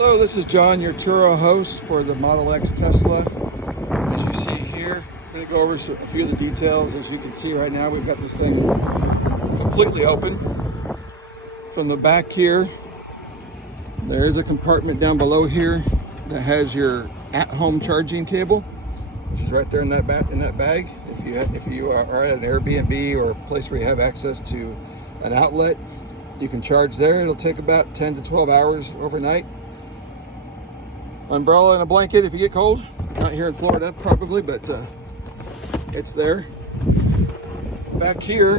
Hello, this is John, your Turo host for the Model X Tesla. As you see here, I'm going to go over a few of the details. As you can see right now, we've got this thing completely open. From the back here, there is a compartment down below here that has your at-home charging cable, which is right there in that bag. If you are at an Airbnb or a place where you have access to an outlet, you can charge there. It'll take about 10 to 12 hours overnight. Umbrella and a blanket if you get cold. Not here in Florida probably, but it's there. Back here,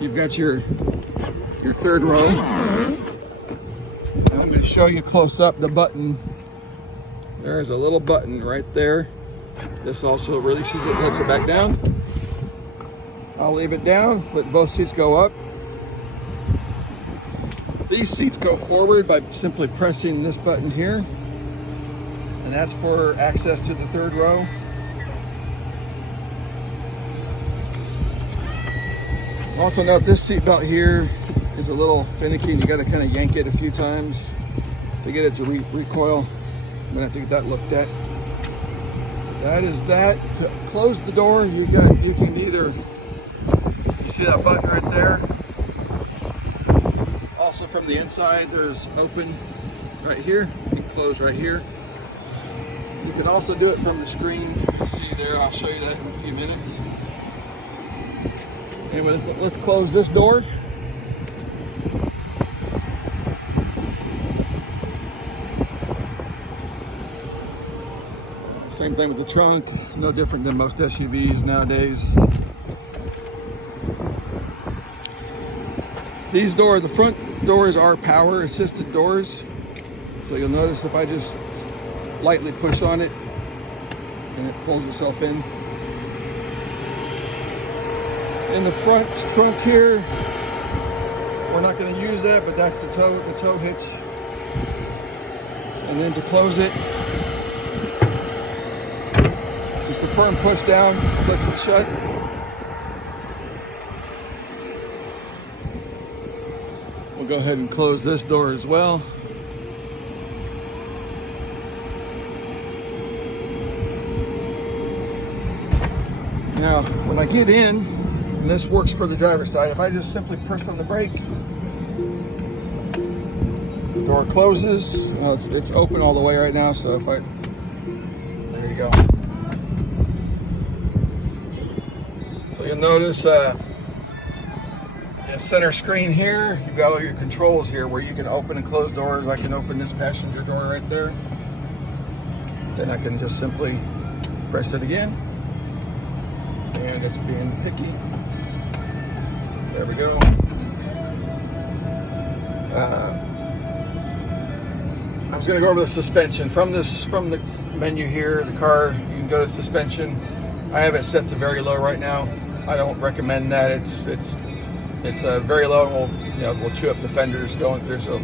you've got your third row. And I'm going to show you close up the button. There's a little button right there. This also releases it, lets it back down. I'll leave it down, let both seats go up. These seats go forward by simply pressing this button here, and that's for access to the third row. Also note this seat belt here is a little finicky and you got to kind of yank it a few times to get it to recoil. I'm gonna have to get that looked at. That is that. To close the door, you can either, you see that button right there? Also from the inside, there's open right here and close right here. You can also do it from the screen. See there, I'll show you that in a few minutes. Anyway, let's close this door. Same thing with the trunk, no different than most SUVs nowadays. These doors, the front doors are power assisted doors. So you'll notice if I just lightly push on it and it pulls itself in. In the front trunk here, we're not going to use that, but that's the tow hitch. And then to close it, just a firm push down, clicks it shut. We'll go ahead and close this door as well. Now, when I get in, and this works for the driver's side, if I just simply press on the brake, the door closes. Now it's open all the way right now, so if I, there you go. So you'll notice center screen here, you've got all your controls here where you can open and close doors. I can open this passenger door right there. Then I can just simply press it again. And it's being picky. There we go. I was going to go over the suspension. From the menu here, the car, you can go to suspension. I have it set to very low right now. I don't recommend that. It's very low and will chew up the fenders going through. So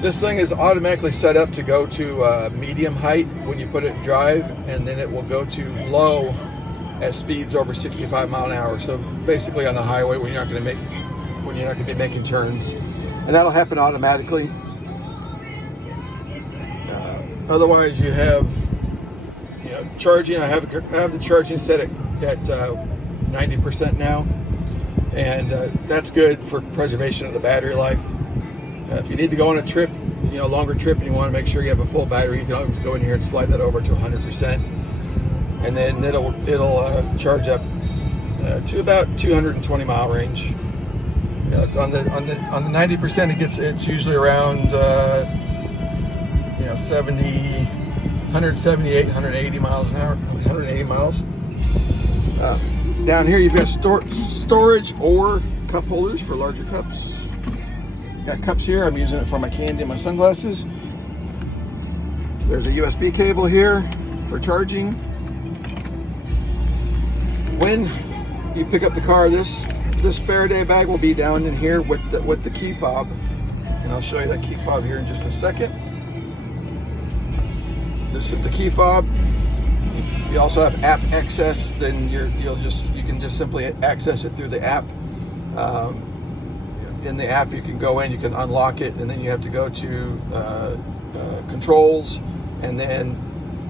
this thing is automatically set up to go to medium height when you put it in drive, and then it will go to low at speeds over 65 miles an hour. So basically on the highway when you're not going to be making turns, and that'll happen automatically. Otherwise, you have charging. I have the charging set at 90% now. And that's good for preservation of the battery life. If you need to go on a trip, longer trip, and you want to make sure you have a full battery, you can always go in here and slide that over to 100%, and then it'll charge up to about 220 mile range. On the 90%, it's usually around 178, 180 miles an hour, 180 miles. Down here you've got storage or cup holders for larger cups. Got cups here, I'm using it for my candy and my sunglasses. There's a USB cable here for charging. When you pick up the car, this Faraday bag will be down in here with the key fob. And I'll show you that key fob here in just a second. This is the key fob. You also have app access, then you can just simply access it through the app. in the app, you can go in, you can unlock it, and then you have to go to controls and then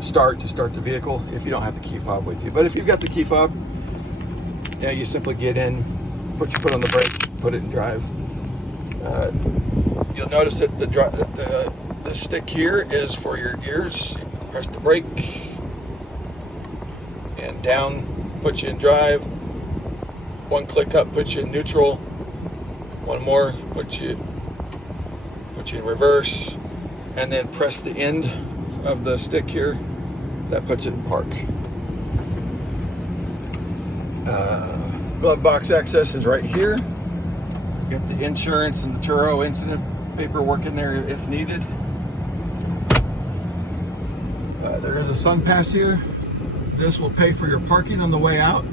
start to start the vehicle if you don't have the key fob with you. But if you've got the key fob, yeah, you simply get in, put your foot on the brake, put it in drive. You'll notice that the stick here is for your gears. You press the brake and down puts you in drive. One click up puts you in neutral. One more puts you in reverse, and then press the end of the stick here. That puts it in park. Glove box access is right here. You got the insurance and the Turo incident paperwork in there if needed. There is a sun pass here. This will pay for your parking on the way out.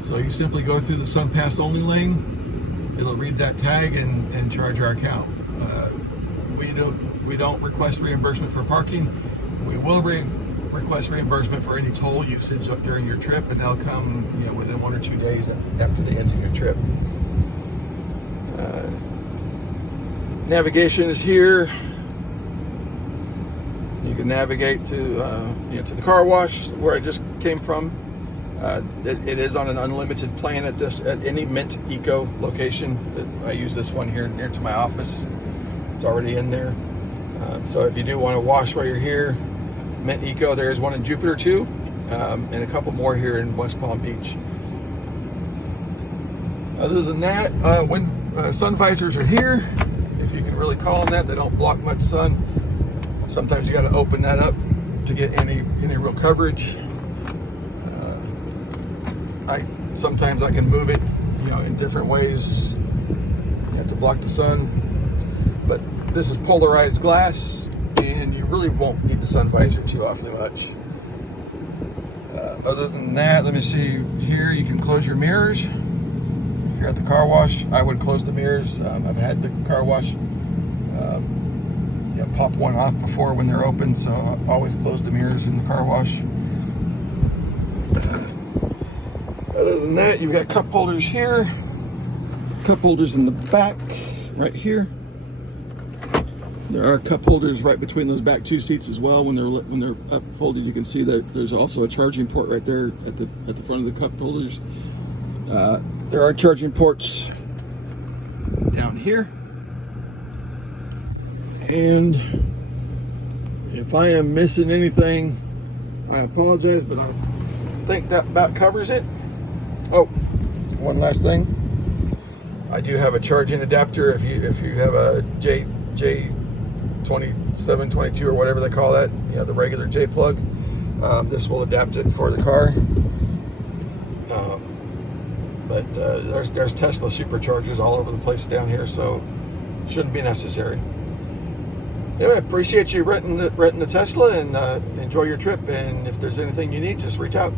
So you simply go through the sun pass only lane. It'll read that tag and charge our account. We don't request reimbursement for parking. We will request reimbursement for any toll usage during your trip, and that'll come within 1 or 2 days after the end of your trip. Navigation is here. You can navigate to the car wash where I just came from. It is on an unlimited plan at any Mint Eco location. I use this one here near to my office. It's already in there. So if you do want to wash while you're here, Mint Eco, there is one in Jupiter too, and a couple more here in West Palm Beach. Other than that, sun visors are here. If you can really call them that, they don't block much sun. Sometimes you got to open that up to get any real coverage. Sometimes I can move it, in different ways. You have to block the sun, but this is polarized glass, and you really won't need the sun visor too awfully much. Other than that, let me see here. You can close your mirrors. If you're at the car wash, I would close the mirrors. I've had the car wash pop one off before when they're open, so I always close the mirrors in the car wash. Other than that, you've got cup holders here, cup holders in the back right here. There are cup holders right between those back two seats as well. When they're up folded, you can see that there's also a charging port right there at the front of the cup holders. There are charging ports down here. And if I am missing anything, I apologize, but I think that about covers it. Oh, one last thing. I do have a charging adapter. If you have a J2722 or whatever they call that, the regular J plug, this will adapt it for the car. But there's Tesla superchargers all over the place down here, so shouldn't be necessary. Anyway, I appreciate you renting the Tesla, and enjoy your trip. And if there's anything you need, just reach out.